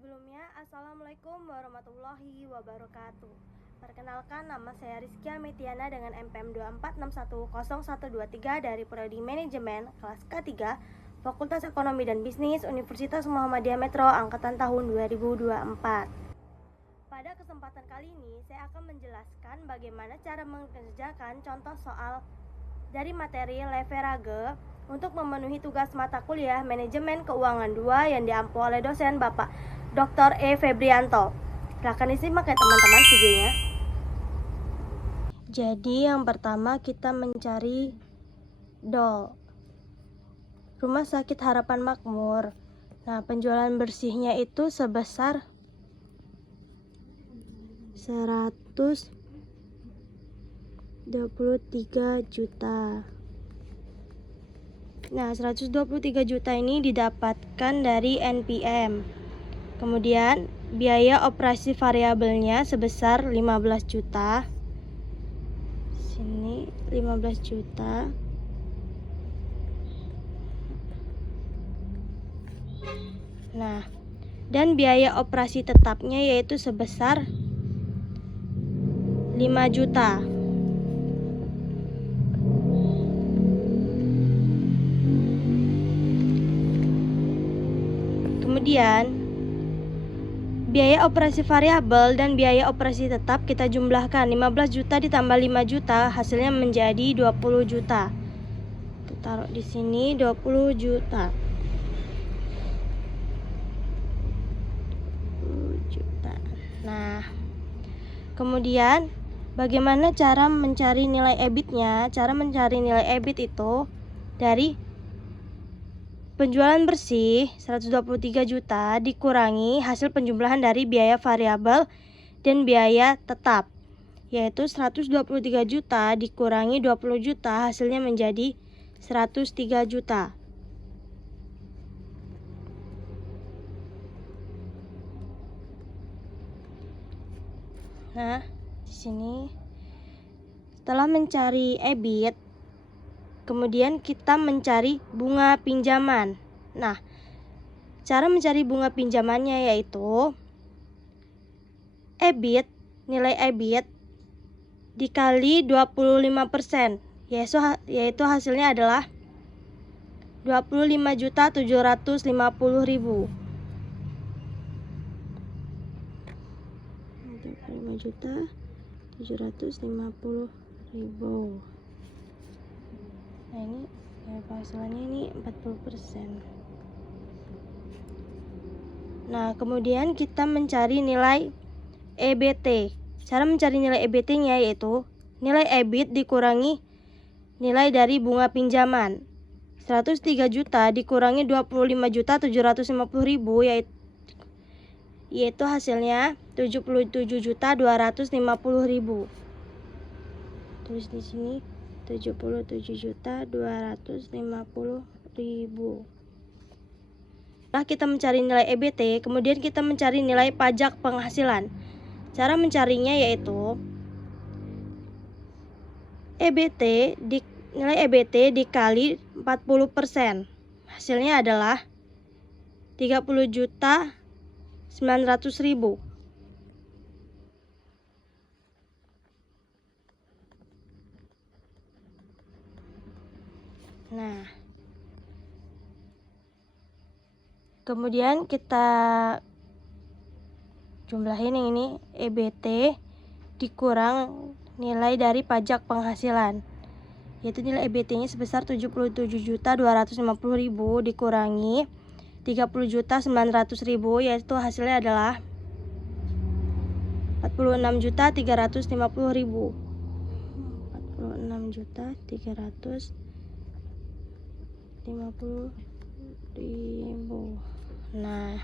Sebelumnya, Assalamualaikum warahmatullahi wabarakatuh. Perkenalkan, nama saya Rizkia Metiana dengan MPM 24610123 dari Prodi Manajemen kelas K3 Fakultas Ekonomi dan Bisnis Universitas Muhammadiyah Metro angkatan tahun 2024. Pada kesempatan kali ini, saya akan menjelaskan bagaimana cara mengerjakan contoh soal dari materi Leverage untuk memenuhi tugas mata kuliah Manajemen Keuangan 2 yang diampu oleh dosen Bapak Dr. E. Febrianto. Silahkan disimak ya teman-teman videonya. Jadi yang pertama kita mencari DOL, Rumah Sakit Harapan Makmur. Nah, penjualan bersihnya itu sebesar 123 juta. Nah, 123 juta ini didapatkan dari NPM. Kemudian biaya operasi variabelnya sebesar 15 juta. Sini 15 juta. Nah, dan biaya operasi tetapnya yaitu sebesar 5 juta. Kemudian biaya operasi variabel dan biaya operasi tetap kita jumlahkan. 15 juta ditambah 5 juta hasilnya menjadi 20 juta. Kita taruh di sini 20 juta. 20 juta. Nah, kemudian bagaimana cara mencari nilai EBIT-nya? Cara mencari nilai EBIT itu dari penjualan bersih 123 juta dikurangi hasil penjumlahan dari biaya variabel dan biaya tetap, yaitu 123 juta dikurangi 20 juta hasilnya menjadi 103 juta. Nah, di sini setelah mencari EBIT, kemudian kita mencari bunga pinjaman. Nah, cara mencari bunga pinjamannya yaitu EBIT, nilai EBIT dikali 25%, yaitu hasilnya adalah 25.750.000. 25.750.000. Nah, ini ya, penghasilannya ini 40%. Nah, kemudian kita mencari nilai EBT. Cara mencari nilai EBT-nya yaitu nilai EBIT dikurangi nilai dari bunga pinjaman. 103 juta dikurangi 25.750.000 yaitu hasilnya 77.250.000. Tulis di sini 77.250.000. Setelah kita mencari nilai EBT, kemudian kita mencari nilai pajak penghasilan. Cara mencarinya yaitu nilai EBT dikali 40%. Hasilnya adalah 30.900.000. Nah, kemudian kita jumlahin yang ini EBT dikurang nilai dari pajak penghasilan, yaitu nilai EBT-nya sebesar 77.250.000 dikurangi 30.900.000, yaitu hasilnya adalah 46.350.000. 46.350.000. Nah,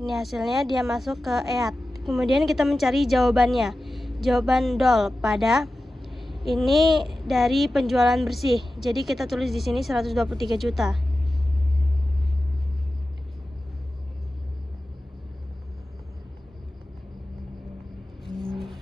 ini hasilnya dia masuk ke EAT. Kemudian kita mencari jawabannya. Jawaban DOL pada ini dari penjualan bersih. Jadi kita tulis di sini 123 juta.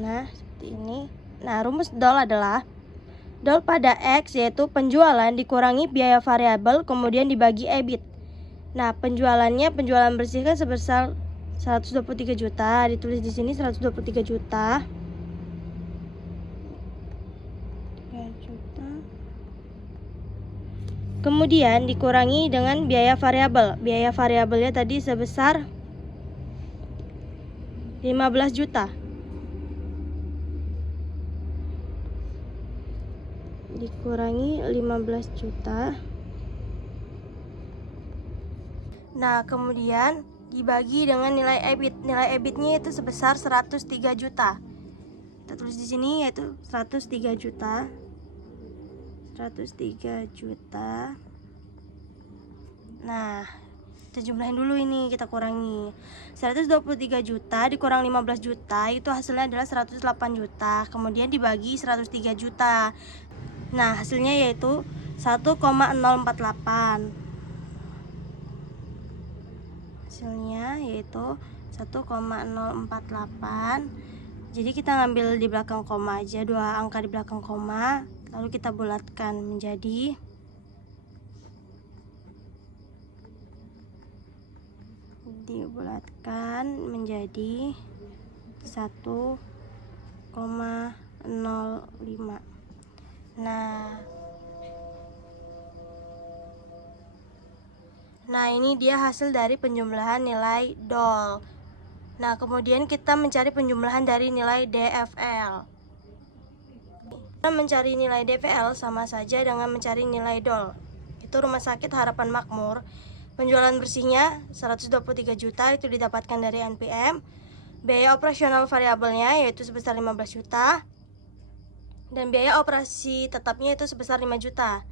Nah, seperti ini. Nah, rumus DOL adalah DOL pada X yaitu penjualan dikurangi biaya variabel kemudian dibagi EBIT. Nah, penjualan bersih kan sebesar 123 juta, ditulis di sini 123 juta. 3 juta. Kemudian dikurangi dengan biaya variabel. Biaya variabelnya tadi sebesar 15 juta. Dikurangi 15 juta. Nah, kemudian dibagi dengan nilai EBIT. Nilai EBIT-nya itu sebesar 103 juta. Kita tulis di sini yaitu 103 juta. 103 juta. Nah, kita jumlahin dulu ini, kita kurangi. 123 juta dikurang 15 juta itu hasilnya adalah 108 juta. Kemudian dibagi 103 juta. Nah, hasilnya yaitu 1,048. Hasilnya yaitu 1,048. Jadi kita ngambil di belakang koma aja, dua angka di belakang koma, lalu kita bulatkan menjadi 1,05. Nah, ini dia hasil dari penjumlahan nilai DOL. Nah, kemudian kita mencari penjumlahan dari nilai DFL. Mencari nilai DFL sama saja dengan mencari nilai DOL. Itu Rumah Sakit Harapan Makmur. Penjualan bersihnya 123 juta itu didapatkan dari NPM. Biaya operasional variabelnya yaitu sebesar 15 juta. Dan biaya operasi tetapnya itu sebesar 5 juta.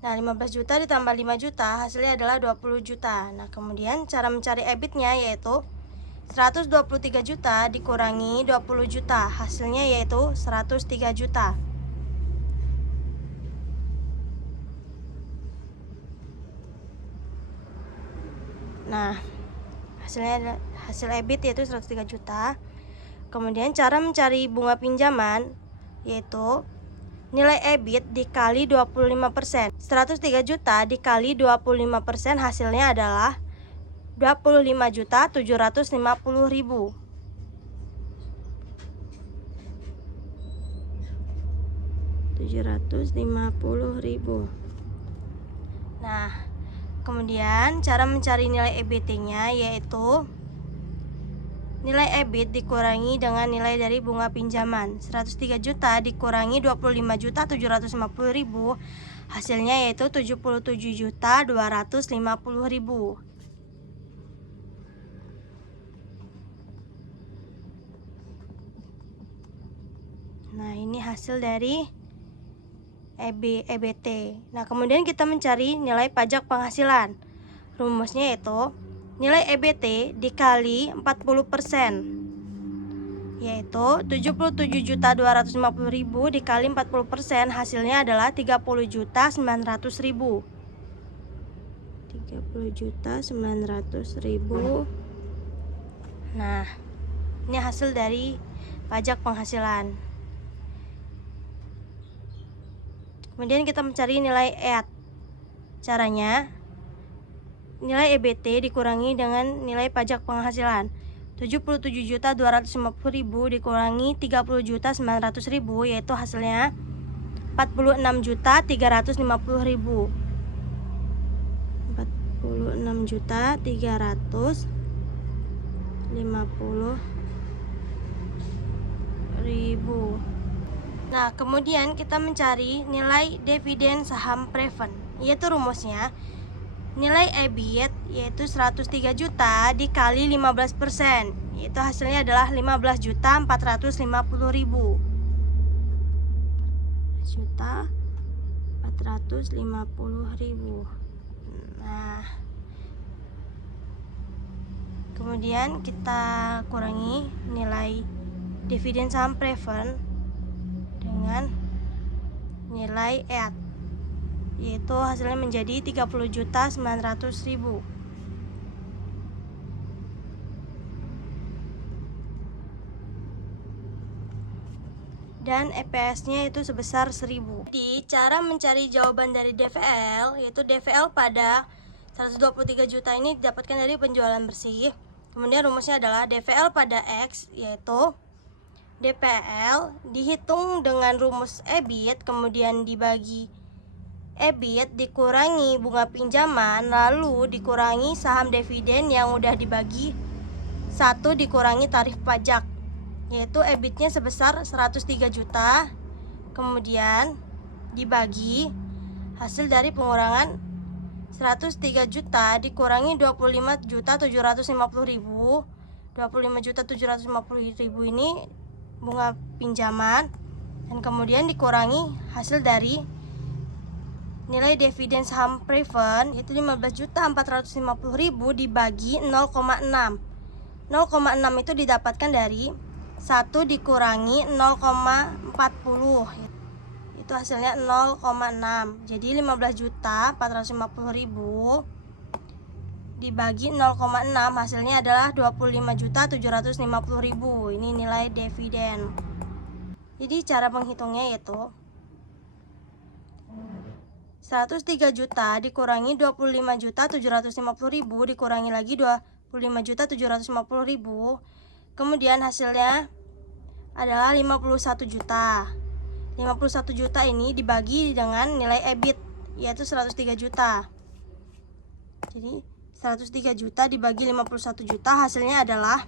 Nah, 15 juta ditambah 5 juta hasilnya adalah 20 juta. Nah, kemudian cara mencari EBIT-nya yaitu 123 juta dikurangi 20 juta. Hasilnya yaitu 103 juta. Nah, hasil EBIT yaitu 103 juta. Kemudian cara mencari bunga pinjaman yaitu nilai EBIT dikali 25%. 103 juta dikali 25% hasilnya adalah 25.750.000. Nah, kemudian cara mencari nilai EBT-nya yaitu nilai EBIT dikurangi dengan nilai dari bunga pinjaman. 103 juta dikurangi 25.750.000 hasilnya yaitu 77.250.000. Nah, ini hasil dari EBT. Nah, kemudian kita mencari nilai pajak penghasilan. Rumusnya yaitu nilai EBT dikali 40%, yaitu 77.250.000 dikali 40% hasilnya adalah 30.900.000. 30.900.000. Nah, ini hasil dari pajak penghasilan. Kemudian kita mencari nilai EAT. Caranya nilai EBT dikurangi dengan nilai pajak penghasilan. 77.250.000 dikurangi 30.900.000 yaitu hasilnya 46.350.000. 46.350.000. Nah, kemudian kita mencari nilai dividen saham Preven, yaitu rumusnya nilai EBIT yaitu 103 juta dikali 15%, yaitu hasilnya adalah 15.450.000. 450.000. Nah, kemudian kita kurangi nilai dividen saham Preven dengan nilai EAT, yaitu hasilnya menjadi 30.900.000. Dan EPS-nya itu sebesar 1.000. Jadi, cara mencari jawaban dari DVL, yaitu DVL pada 123 juta ini didapatkan dari penjualan bersih. Kemudian rumusnya adalah DVL pada X, yaitu DPL dihitung dengan rumus EBIT, kemudian dibagi EBIT dikurangi bunga pinjaman, lalu dikurangi saham dividen yang udah dibagi 1 dikurangi tarif pajak, yaitu EBIT-nya sebesar 103 juta, kemudian dibagi hasil dari pengurangan 103 juta dikurangi 25.750.000. 25.750.000 ini bunga pinjaman, dan kemudian dikurangi hasil dari nilai dividen saham preferred, yaitu 15.450.000 dibagi 0,6. 0,6 itu didapatkan dari 1 dikurangi 0,40, itu hasilnya 0,6. Jadi 15.450.000 dibagi 0,6 hasilnya adalah 25.750.000. Ini nilai dividen. Jadi cara menghitungnya yaitu 103 juta dikurangi 25.750.000 dikurangi lagi 25.750.000, kemudian hasilnya adalah 51 juta. 51 juta ini dibagi dengan nilai EBIT, yaitu 103 juta. Jadi 103 juta dibagi 51 juta hasilnya adalah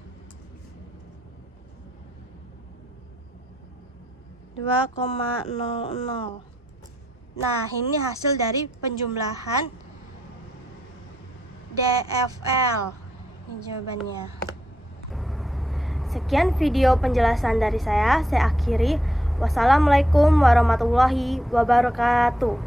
2,00. Nah, ini hasil dari penjumlahan DFL. Ini jawabannya. Sekian video penjelasan dari saya akhiri. Wassalamualaikum warahmatullahi wabarakatuh.